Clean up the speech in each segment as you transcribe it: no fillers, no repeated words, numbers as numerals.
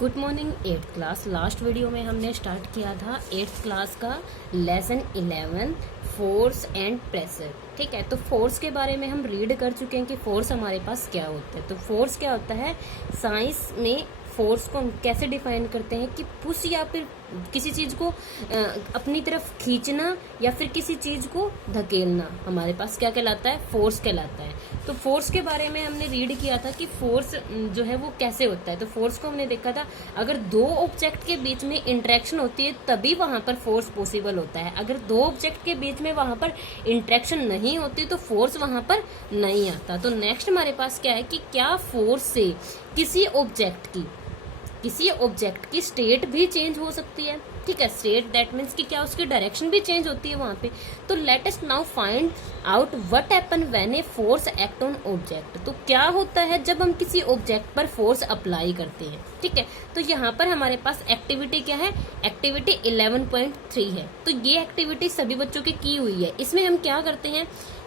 Good morning 8th class. Last video में हमने start किया था 8th क्लास का लेसन 11 फोर्स एंड प्रेशर। ठीक है, तो फोर्स के बारे में हम रीड कर चुके हैं कि फोर्स हमारे पास क्या होता है। तो फोर्स क्या होता है, साइंस में फोर्स को हम कैसे डिफाइन करते हैं कि पुश या फिर किसी चीज को अपनी तरफ खींचना या फिर किसी चीज को धकेलना हमारे पास क्या कहलाता है, फोर्स कहलाता है। तो फोर्स के बारे में हमने रीड किया था कि फोर्स जो है वो कैसे होता है। तो फोर्स को हमने देखा था, अगर दो ऑब्जेक्ट के बीच में इंटरेक्शन होती है तभी वहां पर फोर्स पॉसिबल होता है। अगर दो ऑब्जेक्ट के बीच में वहां पर इंटरेक्शन नहीं होती तो फोर्स वहां पर नहीं आता। तो नेक्स्ट हमारे पास क्या है कि क्या फोर्स से किसी ऑब्जेक्ट की स्टेट भी चेंज हो सकती है। ठीक है, स्टेट दैट मीन्स कि क्या उसकी डायरेक्शन भी चेंज होती है वहां पे। तो let us now find out what happen when a force act on object. तो क्या होता है जब हम किसी ऑब्जेक्ट पर फोर्स अप्लाई करते हैं। ठीक है, तो यहाँ पर हमारे पास एक्टिविटी क्या है, एक्टिविटी 11.3 है। तो ये एक्टिविटी सभी बच्चों की हुई है। इसमें हम क्या करते हैं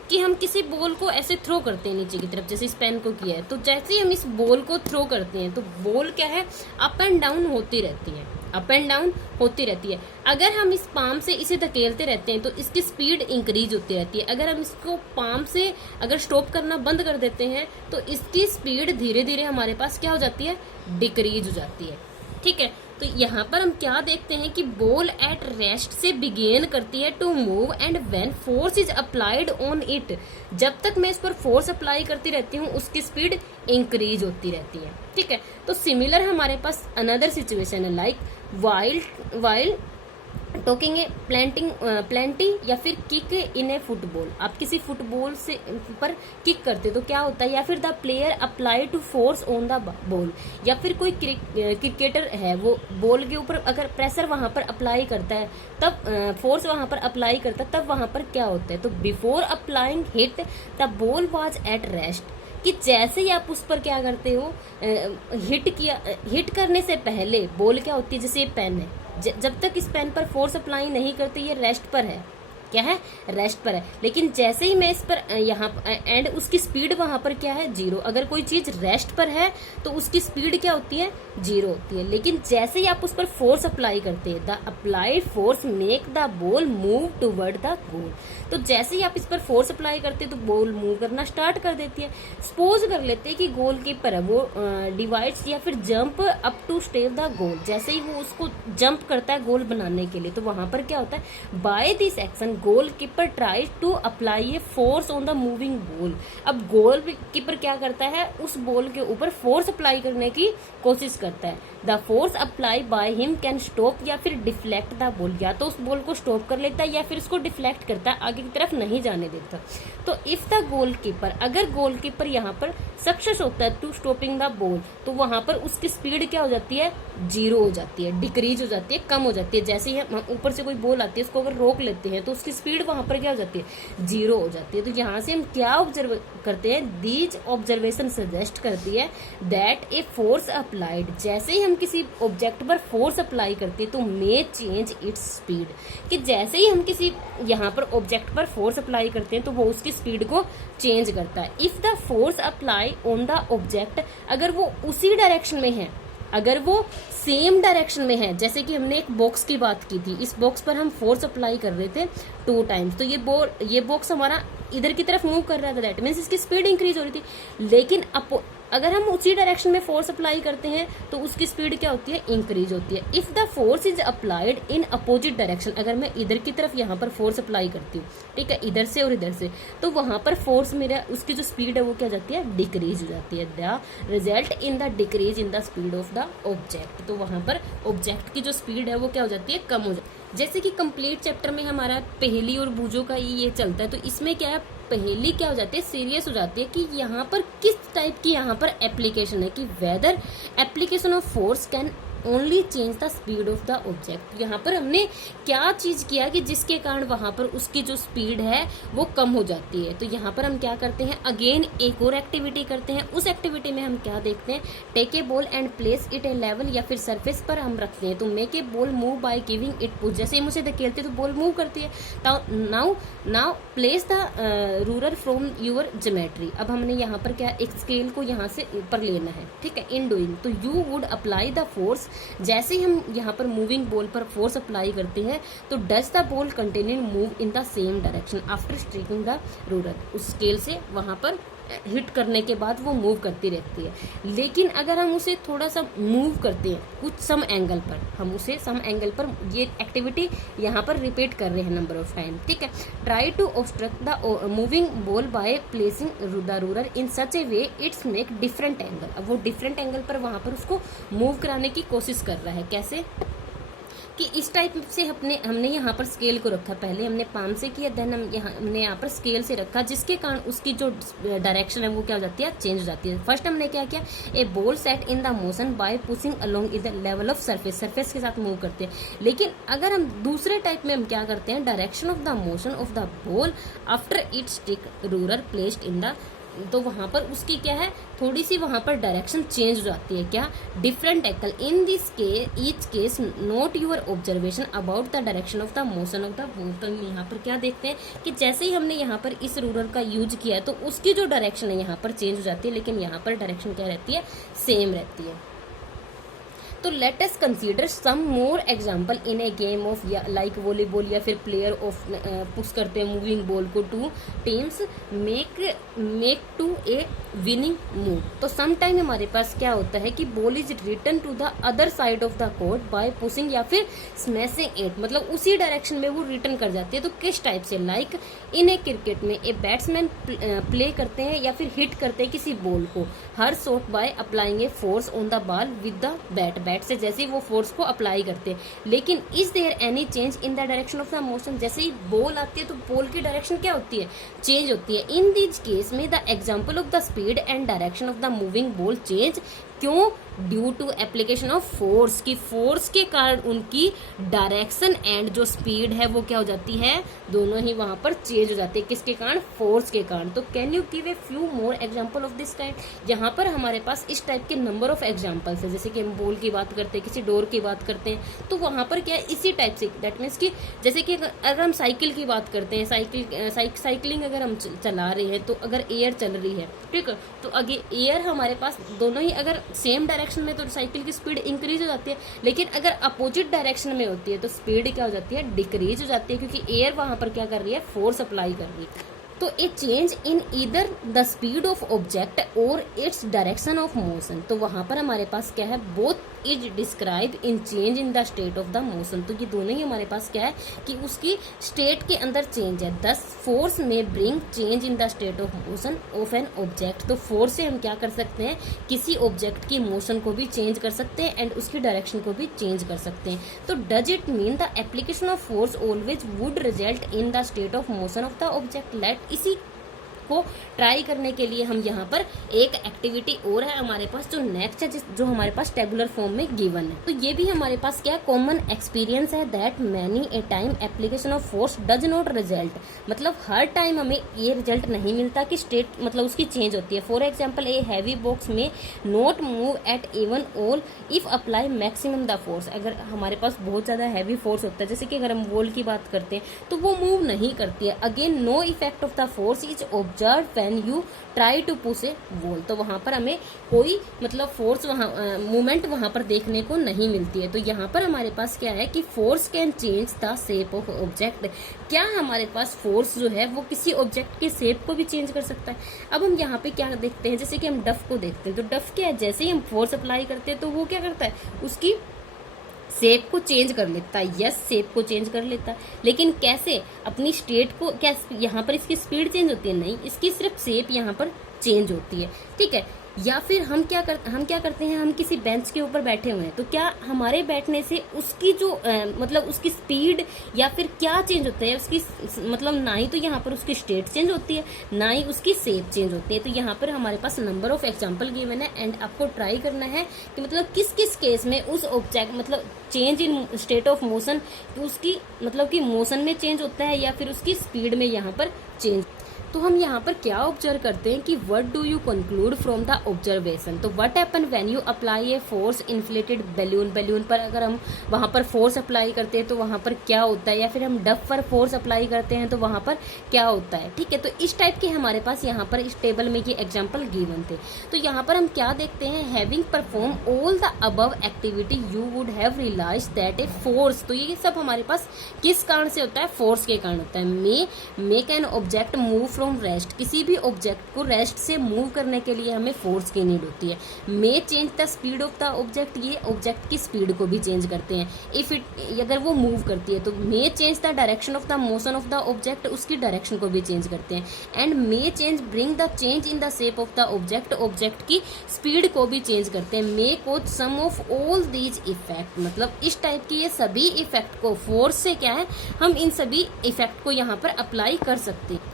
कि हम किसी बॉल को ऐसे थ्रो करते हैं नीचे की तरफ, जैसे इस पेन को किया है। तो जैसे ही हम इस बॉल को थ्रो करते हैं तो बॉल क्या है, अप एंड डाउन होती रहती है, अप एंड डाउन होती रहती है। अगर हम इस पाम से इसे धकेलते रहते हैं तो इसकी स्पीड इंक्रीज होती रहती है। अगर हम इसको पाम से अगर स्टॉप करना बंद कर देते हैं तो इसकी स्पीड धीरे धीरे हमारे पास क्या हो जाती है, डिक्रीज हो जाती है। ठीक है, तो यहाँ पर हम क्या देखते हैं कि बॉल एट रेस्ट से बिगेन करती है to move and when force is applied on it. जब तक मैं इस पर फोर्स अप्लाई करती रहती हूँ उसकी स्पीड इंक्रीज होती रहती है। ठीक है, तो सिमिलर हमारे पास अनदर सिचुएशन है, लाइक वाइल टॉकिंग ए प्लेंटी या फिर किक इन ए फुटबॉल। आप किसी फुटबॉल से पर किक करते तो क्या होता है, या फिर the player apply to force on the ball, या फिर कोई क्रिकेटर है वो बॉल के ऊपर अगर प्रेशर वहां पर अप्लाई करता है तब फोर्स वहां पर अप्लाई करता है तब वहां पर क्या होता है। तो before applying hit the ball was at rest, कि जैसे ही आप उस पर क्या करते हो, हिट करने से पहले बॉल क्या होती है, जैसे ये पेन है, जब तक इस पेन पर फोर्स अप्लाई नहीं करते ये रेस्ट पर है, क्या है, रेस्ट पर है। लेकिन जैसे ही मैं इस पर यहाँ एंड उसकी स्पीड वहां पर क्या है, जीरो। अगर कोई चीज रेस्ट पर है तो उसकी स्पीड क्या होती है, जीरो होती है। लेकिन जैसे ही आप उस पर फोर्स अप्लाई करते हैं, the applied force make the ball move toward the goal. तो जैसे ही आप इस पर फोर्स अप्लाई करते हैं तो बॉल मूव करना स्टार्ट कर देती है। सपोज कर लेते हैं कि गोलकीपर है वो डिवाइड्स या फिर jump up to stay the goal. जैसे ही वो उसको जंप करता है गोल बनाने के लिए तो वहां पर क्या होता है, by this action goalkeeper tries to apply a force on the moving ball. अब गोलकीपर क्या करता है, उस बॉल के ऊपर फोर्स अप्लाई करने की कोशिश करता है। The force apply by him can stop या फिर डिफ्लेक्ट द बॉल, या तो उस बॉल को स्टॉप कर लेता है या फिर उसको डिफ्लेक्ट करता है, आगे की तरफ नहीं जाने देता। तो इफ द गोलकीपर, अगर गोलकीपर यहाँ पर सक्सेस होता है टू स्टॉपिंग द बॉल, तो वहां पर उसकी स्पीड क्या हो जाती है, जीरो हो जाती है, डिक्रीज हो जाती है, कम हो जाती है। जैसे ही हम ऊपर से कोई बॉल आती है उसको अगर रोक लेते हैं तो उसकी स्पीड वहां पर क्या हो जाती है, जीरो हो जाती है। तो यहाँ से हम क्या ऑब्जर्व करते हैं, दीज ऑब्जर्वेशन सजेस्ट करती है दैट ए फोर्स अप्लाइड, जैसे ही हम किसी ऑब्जेक्ट पर फोर्स अप्लाई करते हैं तो मे चेंज इट्स स्पीड, कि जैसे ही हम किसी यहाँ पर ऑब्जेक्ट पर फोर्स अप्लाई करते हैं तो वो उसकी स्पीड को चेंज करता है। If the force apply on the object, अगर वो उसी डायरेक्शन में है, अगर वो सेम डायरेक्शन में है, जैसे कि हमने एक बॉक्स की बात की थी, इस बॉक्स पर हम फोर्स अप्लाई कर रहे थे 2 टाइम्स, तो ये बॉक्स हमारा इधर की तरफ मूव कर रहा था, दैट मीन्स इसकी स्पीड इंक्रीज हो रही थी। लेकिन अगर हम उसी डायरेक्शन में फोर्स अप्लाई करते हैं तो उसकी स्पीड क्या होती है, इंक्रीज होती है। If the force is applied in opposite direction, अगर मैं इधर की तरफ यहाँ पर फोर्स अप्लाई करती हूँ, ठीक है, इधर से और इधर से, तो वहां पर फोर्स मेरा उसकी जो स्पीड है वो क्या जाती है, डिक्रीज हो जाती है। The result in the decrease in the speed of the object, तो वहां पर ऑब्जेक्ट की जो स्पीड है वो क्या हो जाती है, कम हो जाती है। जैसे कि कंप्लीट चैप्टर में हमारा पहेली और बूझों का ये चलता है, तो इसमें क्या है, पहेली क्या हो जाती है, सीरियस हो जाती है कि यहाँ पर किस टाइप की यहाँ पर एप्लीकेशन है, कि whether application of force can only change the speed of the object. यहाँ पर हमने क्या चीज किया कि जिसके कारण वहां पर उसकी जो स्पीड है वो कम हो जाती है। तो यहाँ पर हम क्या करते हैं, अगेन एक और एक्टिविटी करते हैं। उस एक्टिविटी में हम क्या देखते हैं, take a ball and place it a level या फिर सरफेस पर हम रखते हैं। तो make a ball move by giving it push, जैसे ही मुझे धकेलते तो बॉल मूव करती है। Now place the ruler from your geometry. अब हमने यहाँ पर क्या, एक स्केल को यहाँ से ऊपर लेना है, ठीक है, इन डूइंग। तो you would apply the force, जैसे ही हम यहाँ पर मूविंग बॉल पर फोर्स अप्लाई करते हैं तो does the ball continue move in the same direction after striking the ruler. उस स्केल से वहां पर हिट करने के बाद वो मूव करती रहती है। लेकिन अगर हम उसे थोड़ा सा मूव करते हैं कुछ सम एंगल पर, हम उसे सम एंगल पर, ये एक्टिविटी यहाँ पर रिपीट कर रहे हैं नंबर ऑफ टाइम, ठीक है। Try to obstruct the moving ball by placing the ruler in such a way it's make different angle. अब वो डिफरेंट एंगल पर वहां पर उसको मूव कराने की कोशिश कर रहा है। कैसे कि इस टाइप से हमने यहाँ पर स्केल को रखा, पहले हमने पाम से किया, देन हमने यहाँ पर स्केल से रखा, जिसके कारण उसकी जो डायरेक्शन है वो क्या हो जाती है, चेंज हो जाती है। फर्स्ट हमने क्या किया, a ball set in the motion by pushing along the level of surface, surface के साथ मूव करते हैं। लेकिन अगर हम दूसरे टाइप में हम क्या करते हैं, direction of the motion of the ball after it stick ruler placed in the, तो वहां पर उसकी क्या है, थोड़ी सी वहां पर डायरेक्शन चेंज हो जाती है। क्या, different angle in this case, each case not your observation about the direction of the motion of the ball. तो हम यहाँ पर क्या देखते हैं कि जैसे ही हमने यहाँ पर इस रूलर का यूज किया तो उसकी जो डायरेक्शन है यहाँ पर चेंज हो जाती है, लेकिन यहाँ पर डायरेक्शन क्या रहती है, सेम रहती है। तो let us consider some more example in a game of like volleyball, या फिर प्लेयर ऑफ पुश करते हैं मूविंग बॉल को to teams make to a winning move. तो सम टाइम हमारे पास क्या होता है कि ball is return to the other side of the court by pushing या फिर स्मैशिंग इट, मतलब उसी डायरेक्शन में वो रिटर्न कर जाती है। तो किस टाइप से, लाइक इन ए क्रिकेट में ए बैट्समैन प्ले करते हैं या फिर हिट करते हैं किसी बॉल को, हर shot by applying a force on the ball with the bat से जैसे वो फोर्स को अप्लाई करते हैं। लेकिन is there any change in the direction of the motion, जैसे ही बॉल आती है तो बॉल की डायरेक्शन क्या होती है, चेंज होती है। इन दिस केस में the example of the speed and direction of the moving ball change, क्यों, due to application of force, की फोर्स के कारण उनकी डायरेक्शन एंड जो स्पीड है वो क्या हो जाती है, दोनों ही वहां पर चेंज हो जाती है। किसके कारण, फोर्स के कारण। तो can you give a few more example of this kind. यहाँ पर हमारे पास इस टाइप के नंबर ऑफ एग्जांपल्स है, जैसे कि हम बॉल की बात करते हैं, किसी डोर की बात करते हैं, तो वहां पर क्या है, इसी टाइप से, दैट मीन्स कि जैसे कि अगर हम साइकिल की बात करते हैं, साइकिलिंग अगर हम चला रहे हैं, तो अगर एयर चल रही है, ठीक है, तो अगे एयर हमारे पास दोनों ही अगर सेम डायरेक्शन में तो साइकिल की स्पीड इंक्रीज हो जाती है, लेकिन अगर अपोजिट डायरेक्शन में होती है तो स्पीड क्या हो जाती है, डिक्रीज हो जाती है, क्योंकि एयर वहां पर क्या कर रही है, फोर्स अप्लाई कर रही है। तो ए change in either the speed of object और इट्स डायरेक्शन ऑफ मोशन, तो वहां पर हमारे पास क्या है, both is describe in change in the state of the motion. तो ये दोनों ही हमारे पास क्या है कि उसकी स्टेट के अंदर चेंज है। दस फोर्स में bring change in the state of motion of an object. तो फोर्स से हम क्या कर सकते हैं, किसी ऑब्जेक्ट की मोशन को भी चेंज कर सकते हैं एंड उसकी डायरेक्शन को भी चेंज कर सकते हैं। तो does it mean the application of force always would result in the state of motion of the object. Let इसी को ट्राई करने के लिए हम यहाँ पर एक एक्टिविटी और है हमारे पास, जो नेक्स्ट है, जो हमारे पास टेबुलर फॉर्म में गिवन है। तो ये भी हमारे पास क्या कॉमन एक्सपीरियंस है, that many a time application of force does not result, मतलब हर टाइम हमें ये रिजल्ट नहीं मिलता कि स्टेट मतलब उसकी चेंज होती है। For example a heavy box may not move at even all if apply maximum the force. अगर हमारे पास बहुत ज्यादा हैवी फोर्स होता है, जैसे कि अगर हम वॉल की बात करते हैं, तो वो मूव नहीं करती है। Again no effect of the force is observe when you try to push a wall. तो वहां पर हमें कोई मतलब फोर्स मूवमेंट वहां पर देखने को नहीं मिलती है। तो यहाँ पर हमारे पास क्या है कि force can change the shape of object. क्या हमारे पास फोर्स जो है वो किसी ऑब्जेक्ट के शेप को भी चेंज कर सकता है। अब हम यहाँ पे क्या देखते हैं, जैसे कि हम डफ को देखते हैं, तो डफ क्या है, जैसे ही हम फोर्स अप्लाई करते हैं तो वो क्या करता है, उसकी शेप को चेंज कर लेता है। यस, शेप को चेंज कर लेता है, लेकिन कैसे, अपनी स्टेट को, क्या यहाँ पर इसकी स्पीड चेंज होती है, नहीं, इसकी सिर्फ शेप यहाँ पर चेंज होती है। ठीक है, या फिर हम क्या करते हैं, हम किसी बेंच के ऊपर बैठे हुए हैं, तो क्या हमारे बैठने से उसकी जो मतलब उसकी स्पीड या फिर क्या चेंज होता है उसकी, मतलब ना ही तो यहाँ पर उसकी स्टेट चेंज होती है, ना ही उसकी शेप चेंज होती है। तो यहाँ पर हमारे पास नंबर ऑफ एग्जाम्पल गिवन है एंड आपको ट्राई करना है कि मतलब किस किस केस में उस ऑब्जेक्ट मतलब change in state of motion, उसकी मतलब कि मोशन में चेंज होता है या फिर उसकी स्पीड में यहाँ पर चेंज। तो हम यहाँ पर क्या ऑब्जर्व करते हैं कि what do you conclude from the observation. तो what happen when you apply a force inflated balloon, balloon पर अगर हम वहां पर फोर्स अप्लाई करते हैं तो वहां पर क्या होता है, या फिर हम डब पर फोर्स अप्लाई करते हैं तो वहां पर क्या होता है। ठीक है, तो इस टाइप के हमारे पास यहाँ पर इस टेबल में ये एग्जाम्पल गिवन थे। तो यहाँ पर हम क्या देखते हैं, having perform all the above activity you would have realise that a force. तो ये सब हमारे पास किस कारण से होता है, फोर्स के कारण होता है। Make an object move from rest, किसी भी ऑब्जेक्ट को रेस्ट से मूव करने के लिए हमें फोर्स की नीड होती है। मे change the speed of the object, ये ऑब्जेक्ट की स्पीड को भी चेंज करते हैं। इफ इट, अगर वो मूव करती है तो मे change the direction of the motion of the object, उसकी डायरेक्शन को भी चेंज करते हैं। And may change bring the change in the shape of the object, object की स्पीड को भी चेंज करते हैं। मे कोज सम ऑफ ऑल दीज इफेक्ट, मतलब इस टाइप की ये सभी इफेक्ट को फोर्स से क्या है, हम इन सभी इफेक्ट को यहाँ पर अप्लाई कर सकते हैं।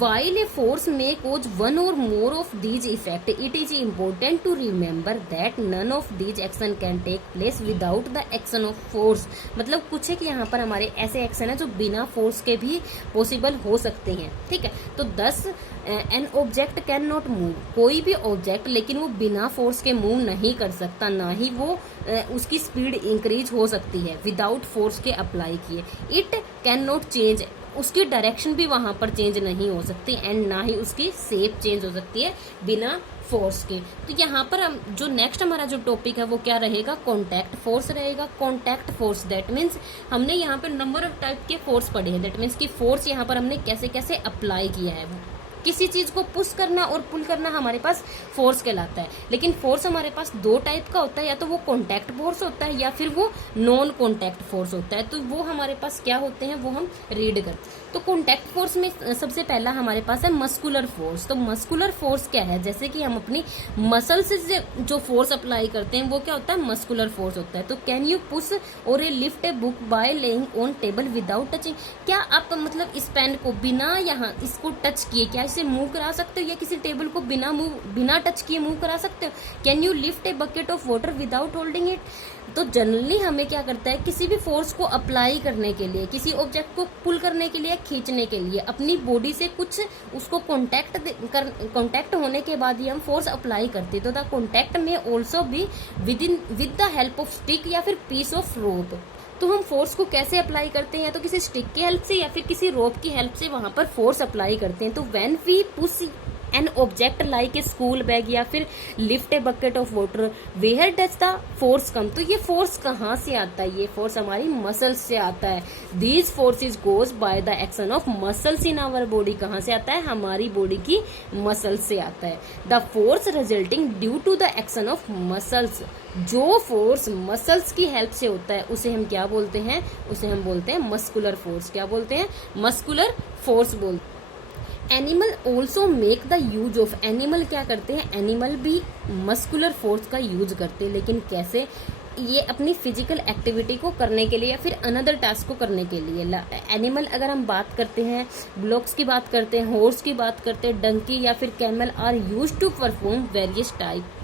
While a force may cause one or more of these effects, it is important to remember that none of these action can take place without the action of force। मतलब कुछ है कि यहाँ पर हमारे ऐसे एक्शन है जो बिना फोर्स के भी पॉसिबल हो सकते हैं। ठीक है, तो 10 an object can not move, कोई भी ऑब्जेक्ट लेकिन वो बिना फोर्स के मूव नहीं कर सकता, ना ही वो उसकी स्पीड इंक्रीज हो सकती है विदाउट फोर्स के अप्लाई किए। इट कैन नॉट चेंज, उसकी डायरेक्शन भी वहां पर चेंज नहीं हो सकती एंड ना ही उसकी शेप चेंज हो सकती है बिना फोर्स के। तो यहाँ पर हम जो नेक्स्ट हमारा जो टॉपिक है वो क्या रहेगा, कॉन्टैक्ट फोर्स रहेगा। कॉन्टैक्ट फोर्स दैट मीन्स हमने यहाँ पर नंबर ऑफ टाइप के फोर्स पढ़े हैं, दैट मीन्स की फोर्स यहाँ पर हमने कैसे कैसे अप्लाई किया है। किसी चीज को पुश करना और पुल करना हमारे पास फोर्स कहलाता है, लेकिन फोर्स हमारे पास दो टाइप का होता है, या तो वो कॉन्टैक्ट फोर्स होता है या फिर वो नॉन कॉन्टैक्ट फोर्स होता है। तो वो हमारे पास क्या होते हैं वो हम रीड करते हैं। तो कॉन्टैक्ट फोर्स में सबसे पहला हमारे पास है मस्कुलर फोर्स। तो मस्कुलर फोर्स क्या है, जैसे कि हम अपनी मसल से जो फोर्स अप्लाई करते हैं वो क्या होता है, मस्कुलर फोर्स होता है। तो कैन यू पुश और ए lift a book by laying on table without touching, क्या आप मतलब इस पेन को बिना यहाँ इसको टच किए क्या इसे मूव करा सकते हो, या किसी टेबल को बिना टच किए मूव करा सकते हो। Can you lift a bucket of water without holding it. तो जनरली हमें क्या करता है, किसी भी फोर्स को अप्लाई करने के लिए, किसी ऑब्जेक्ट को पुल करने के लिए, खींचने के लिए अपनी बॉडी से कुछ उसको कॉन्टैक्ट होने के बाद ही हम फोर्स अप्लाई करते हैं। तो द कॉन्टैक्ट में ऑल्सो भी with the help of stick या फिर पीस ऑफ रोप। तो हम फोर्स को कैसे अप्लाई करते हैं, या तो किसी स्टिक की हेल्प से या फिर किसी रोप की हेल्प से वहां पर फोर्स अप्लाई करते हैं। तो when we push an object like a school bag या फिर lift a bucket of water, where does the force come. तो ये फोर्स कहाँ से आता है, ये फोर्स हमारी मसल्स से आता है। These forces goes by the action of muscles in our body, कहाँ से आता है, हमारी बॉडी की मसल्स से आता है। The force resulting due to the action of muscles, जो फोर्स मसल्स की हेल्प से होता है उसे हम क्या बोलते हैं, उसे हम बोलते हैं मस्कुलर फोर्स। क्या बोलते हैं, मस्कुलर फोर्स बोलते हैं। Animal also make the use of, animal क्या करते हैं, एनिमल भी मस्कुलर फोर्स का यूज करते हैं, लेकिन कैसे, ये अपनी फिजिकल एक्टिविटी को करने के लिए या फिर अनदर टास्क को करने के लिए। एनिमल अगर हम बात करते हैं, ब्लॉक्स की बात करते हैं, हॉर्स की बात करते हैं, डंकी या फिर camel are use to perform various type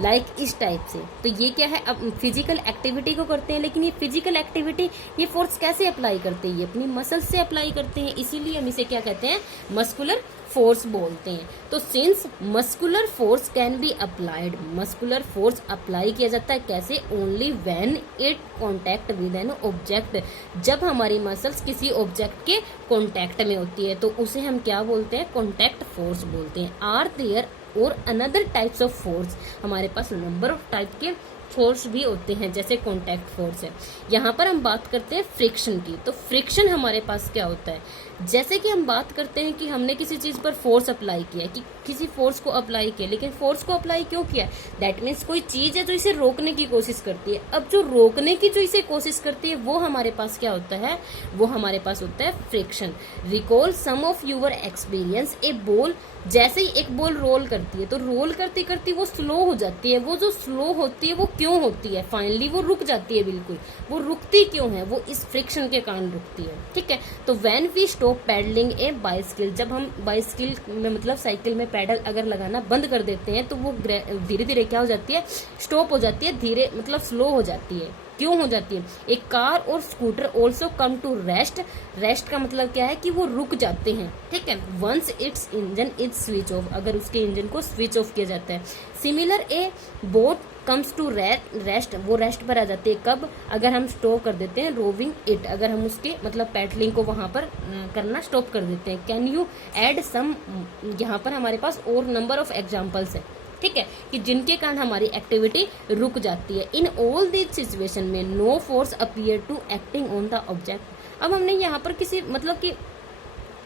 like इस टाइप से। तो ये क्या है, अब फिजिकल एक्टिविटी को करते हैं, लेकिन ये फिजिकल एक्टिविटी ये फोर्स कैसे अप्लाई करते हैं, ये अपनी मसल से अप्लाई करते हैं, इसीलिए हम इसे क्या कहते हैं, मस्कुलर फोर्स बोलते हैं। तो since muscular force can be applied, muscular force apply किया जाता है कैसे, only when it contact with an object, जब हमारी मसल्स किसी ऑब्जेक्ट के कॉन्टैक्ट में होती है तो उसे हम क्या बोलते हैं, कॉन्टैक्ट फोर्स बोलते हैं। आर देयर और अनदर टाइप्स ऑफ फोर्स, हमारे पास नंबर ऑफ टाइप के फोर्स भी होते हैं, जैसे कॉन्टैक्ट फोर्स है। यहाँ पर हम बात करते हैं फ्रिक्शन की। तो फ्रिक्शन हमारे पास क्या होता है, जैसे कि हम बात करते हैं कि हमने किसी चीज पर फोर्स अप्लाई किया है, कि किसी फोर्स को अप्लाई किया, लेकिन फोर्स को अप्लाई क्यों किया, दैट मीन्स कोई चीज है जो इसे रोकने की कोशिश करती है। अब जो रोकने की जो इसे कोशिश करती है वो हमारे पास क्या होता है, वो हमारे पास होता है friction. Recall some of your experience, a ball, जैसे ही एक बॉल रोल करती है तो रोल करती करती वो स्लो हो जाती है। वो जो स्लो होती है वो क्यों होती है, फाइनली वो रुक जाती है। बिल्कुल वो रुकती क्यों है, वो इस फ्रिक्शन के कारण रुकती है। ठीक है, तो when we stop pedalling a bicycle, जब हम बाइसिकल में मतलब साइकिल में पैडल अगर लगाना बंद कर देते हैं तो वो धीरे धीरे क्या हो जाती है, स्टॉप हो जाती है, धीरे मतलब स्लो हो जाती है। क्यों हो जाती है, एक कार और scooter also come to rest, rest का मतलब क्या है कि वो रुक जाते हैं। ठीक है, once its engine is switch off, अगर उसके इंजन को स्विच ऑफ किया जाता है। Similar a boat comes to rest, वो रेस्ट पर आ जाती है कब, अगर हम स्टॉप कर देते हैं रोविंग इट, अगर हम उसके मतलब पैडलिंग को वहां पर करना स्टॉप कर देते हैं। कैन यू एड सम, यहाँ पर हमारे पास और नंबर ऑफ एग्जाम्पल्स है। ठीक है, कि जिनके कारण हमारी एक्टिविटी रुक जाती है। इन ऑल दिस सिचुएशन में no force appear to acting on the object. अब हमने यहाँ पर किसी मतलब कि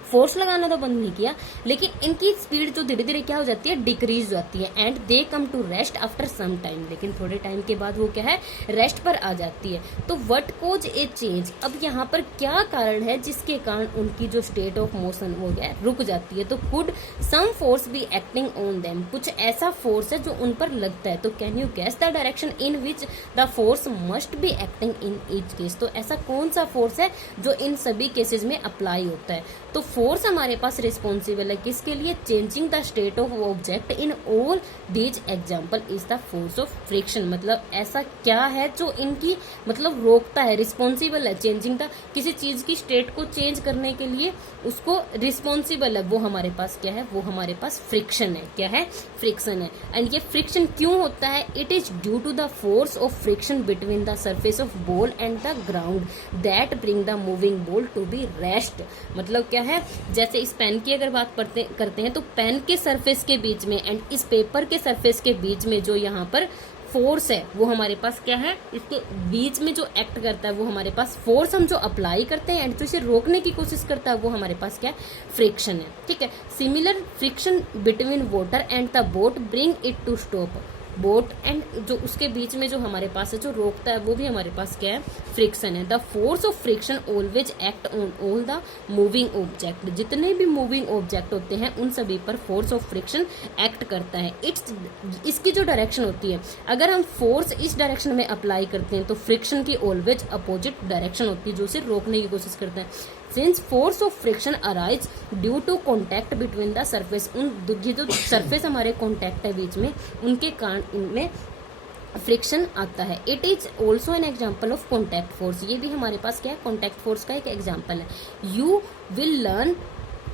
फोर्स लगाना तो बंद नहीं किया, लेकिन इनकी स्पीड जो धीरे धीरे क्या हो जाती है, डिक्रीज हो जाती है। And they come to rest after some time, लेकिन थोड़े टाइम के बाद वो क्या है, रेस्ट पर आ जाती है। तो व्हाट कोज ए चेंज, अब यहाँ पर क्या कारण है जिसके कारण उनकी जो स्टेट ऑफ मोशन हो गया रुक जाती है। तो could some force be acting on them, कुछ ऐसा फोर्स है जो उन पर लगता है। तो can you guess the direction in which the force must be acting in each case, तो ऐसा कौन सा फोर्स है जो इन सभी केसेस में अप्लाई होता है। तो फोर्स हमारे पास रिस्पॉन्सिबल है किसके लिए, changing the state of object in all these example is the force of friction. मतलब ऐसा क्या है जो इनकी मतलब रोकता है, रिस्पॉन्सिबल है, चेंजिंग द, किसी चीज की स्टेट को चेंज करने के लिए उसको रिस्पॉन्सिबल है, वो हमारे पास क्या है, वो हमारे पास फ्रिक्शन है। क्या है, फ्रिक्शन है। एंड ये फ्रिक्शन क्यों होता है, it is due to the force of friction between the surface of ball and the ground that bring the moving ball to be rest. मतलब क्या है, जैसे इस पेन की अगर बात करते हैं तो पेन के सरफेस के बीच में एंड इस पेपर के सरफेस के बीच में जो यहाँ पर फोर्स है वो हमारे पास क्या है, इसके बीच में जो एक्ट करता है वो हमारे पास फोर्स हम जो अप्लाई करते हैं एंड जो इसे रोकने की कोशिश करता है वो हमारे पास क्या है, फ्रिक्शन है। ठीक है, similar friction between water and the boat bring it to stop, boat and जो उसके बीच में जो हमारे पास है जो रोकता है वो भी हमारे पास क्या है, फ्रिक्शन है। The force of friction always act on all the moving object, जितने भी मूविंग ऑब्जेक्ट होते हैं उन सभी पर फोर्स ऑफ फ्रिक्शन एक्ट करता है। इसकी जो डायरेक्शन होती है, अगर हम फोर्स इस डायरेक्शन में अप्लाई करते हैं तो फ्रिक्शन की ऑलवेज अपोजिट डायरेक्शन होती है जो उसे रोकने की कोशिश करता है। Since force of friction arise due to contact between the surface, ये जो सरफेस हमारे कॉन्टैक्ट है बीच में, उनके कारण इनमें फ्रिक्शन आता है। It is also an example of contact force, ये भी हमारे पास क्या है, कॉन्टैक्ट फोर्स का एक एग्जाम्पल है। यू विल लर्न,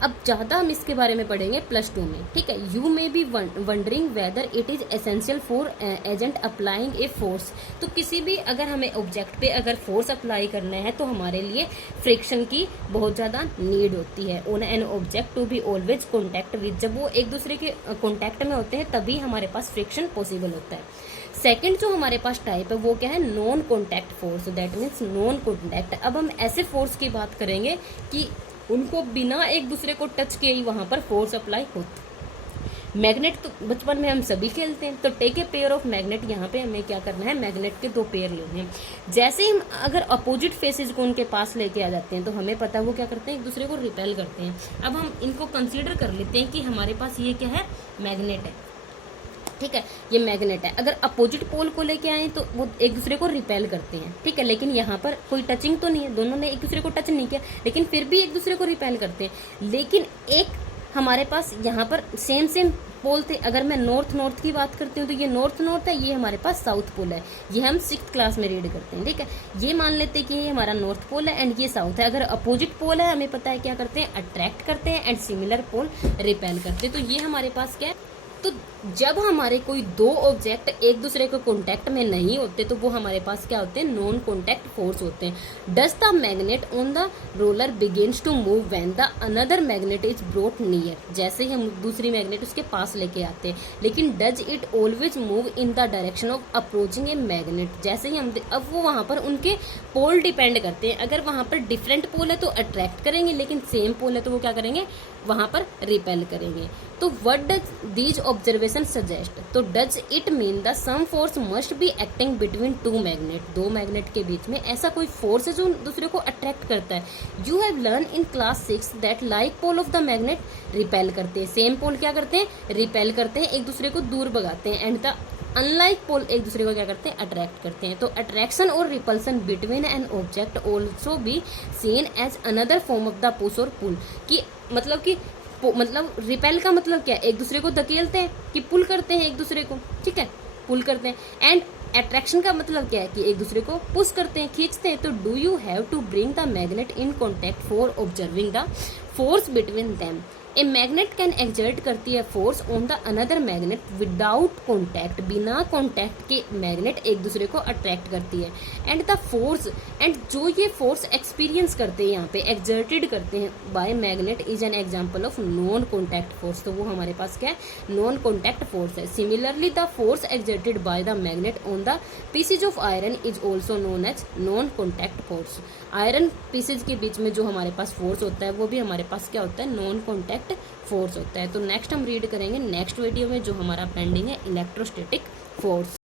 अब ज्यादा हम इसके बारे में पढ़ेंगे +2 में। ठीक है, you may be wondering whether it is essential for agent applying a force, तो किसी भी अगर हमें ऑब्जेक्ट पे अगर फोर्स अप्लाई करना है तो हमारे लिए फ्रिक्शन की बहुत ज्यादा नीड होती है। On an object to be always contact with, जब वो एक दूसरे के कॉन्टैक्ट में होते हैं तभी हमारे पास फ्रिक्शन पॉसिबल होता है। सेकेंड जो हमारे पास टाइप है वो क्या है, non contact force, that means non contact. अब हम ऐसे फोर्स की बात करेंगे कि उनको बिना एक दूसरे को टच किए ही वहां पर फोर्स अप्लाई होती। मैग्नेट तो बचपन में हम सभी खेलते हैं, तो take a pair of magnet, यहाँ पे हमें क्या करना है, मैग्नेट के 2 पेयर लेने हैं। जैसे ही हम अगर अपोजिट फेसेस को उनके पास लेके आ जाते हैं तो हमें पता है वो क्या करते हैं, एक दूसरे को रिपेल करते हैं। अब हम इनको कंसीडर कर लेते हैं कि हमारे पास ये क्या है, मैग्नेट है। ठीक है, ये मैग्नेट है। अगर अपोजिट पोल को लेके आए तो वो एक दूसरे को रिपेल करते हैं। ठीक है, लेकिन यहाँ पर कोई टचिंग तो नहीं है, दोनों ने एक दूसरे को टच नहीं किया, लेकिन फिर भी एक दूसरे को रिपेल करते हैं। लेकिन एक हमारे पास यहाँ पर सेम पोल थे। अगर मैं नॉर्थ की बात करती हूँ तो ये नॉर्थ है, ये हमारे पास साउथ पोल है। ये हम 6th क्लास में रीड करते हैं। ठीक है, ये मान लेते हैं कि ये हमारा नॉर्थ पोल है एंड ये साउथ है। अगर अपोजिट पोल है हमें पता है क्या करते हैं, अट्रैक्ट करते हैं एंड सिमिलर पोल रिपेल करते हैं। तो ये हमारे पास क्या है, तो जब हमारे कोई दो ऑब्जेक्ट एक दूसरे के कांटेक्ट में नहीं होते तो वो हमारे पास क्या होते हैं, नॉन कांटेक्ट फोर्स होते हैं। Does the magnet on the roller begins to move when the another magnet is brought near, जैसे ही हम दूसरी मैग्नेट उसके पास लेके आते हैं। लेकिन does it always move in the direction of approaching a magnet, जैसे ही हम अब वो वहां पर उनके पोल डिपेंड करते हैं। अगर वहां पर डिफरेंट पोल है तो अट्रैक्ट करेंगे, लेकिन सेम पोल है तो वो क्या करेंगे, वहां पर रिपेल करेंगे। तो what does these observation suggest, तो does it mean the sum force must be acting between two magnet, दो मैग्नेट के बीच में ऐसा कोई फोर्स है जो दूसरे को अट्रैक्ट करता है। You have learn in class 6 that like pole of the magnet repel करते हैं, सेम पोल क्या करते हैं, रिपेल करते हैं, एक दूसरे को दूर भगाते हैं, एंड द अनलाइक पोल एक दूसरे को क्या करते हैं, अट्रैक्ट करते हैं। तो अट्रैक्शन और repulsion between an object also be seen as another form of the push और पुल, कि मतलब रिपेल का मतलब क्या है, एक दूसरे को धकेलते हैं, कि पुल करते हैं एक दूसरे को, ठीक है, पुल करते हैं। एंड अट्रैक्शन का मतलब क्या है, कि एक दूसरे को पुश करते हैं, खींचते हैं। तो do you have to bring the magnet in contact for observing the force between them. A magnet can exert करती है force on the another magnet without contact, बिना कॉन्टैक्ट के मैग्नेट एक दूसरे को अट्रैक्ट करती है। एंड द फोर्स, एंड जो ये फोर्स एक्सपीरियंस करते हैं यहाँ पे, एक्सर्टेड करते हैं by magnet is an example of non contact force, तो वो हमारे पास क्या है, नॉन कॉन्टैक्ट फोर्स है। Similarly the force exerted by the magnet on the pieces of iron is also known as non contact force. Iron pieces के बीच में जो हमारे पास फोर्स होता है वो भी हमारे पास क्या होता है, नॉन कॉन्टैक्ट फोर्स होता है। तो नेक्स्ट हम रीड करेंगे नेक्स्ट वीडियो में जो हमारा पेंडिंग है, इलेक्ट्रोस्टैटिक फोर्स।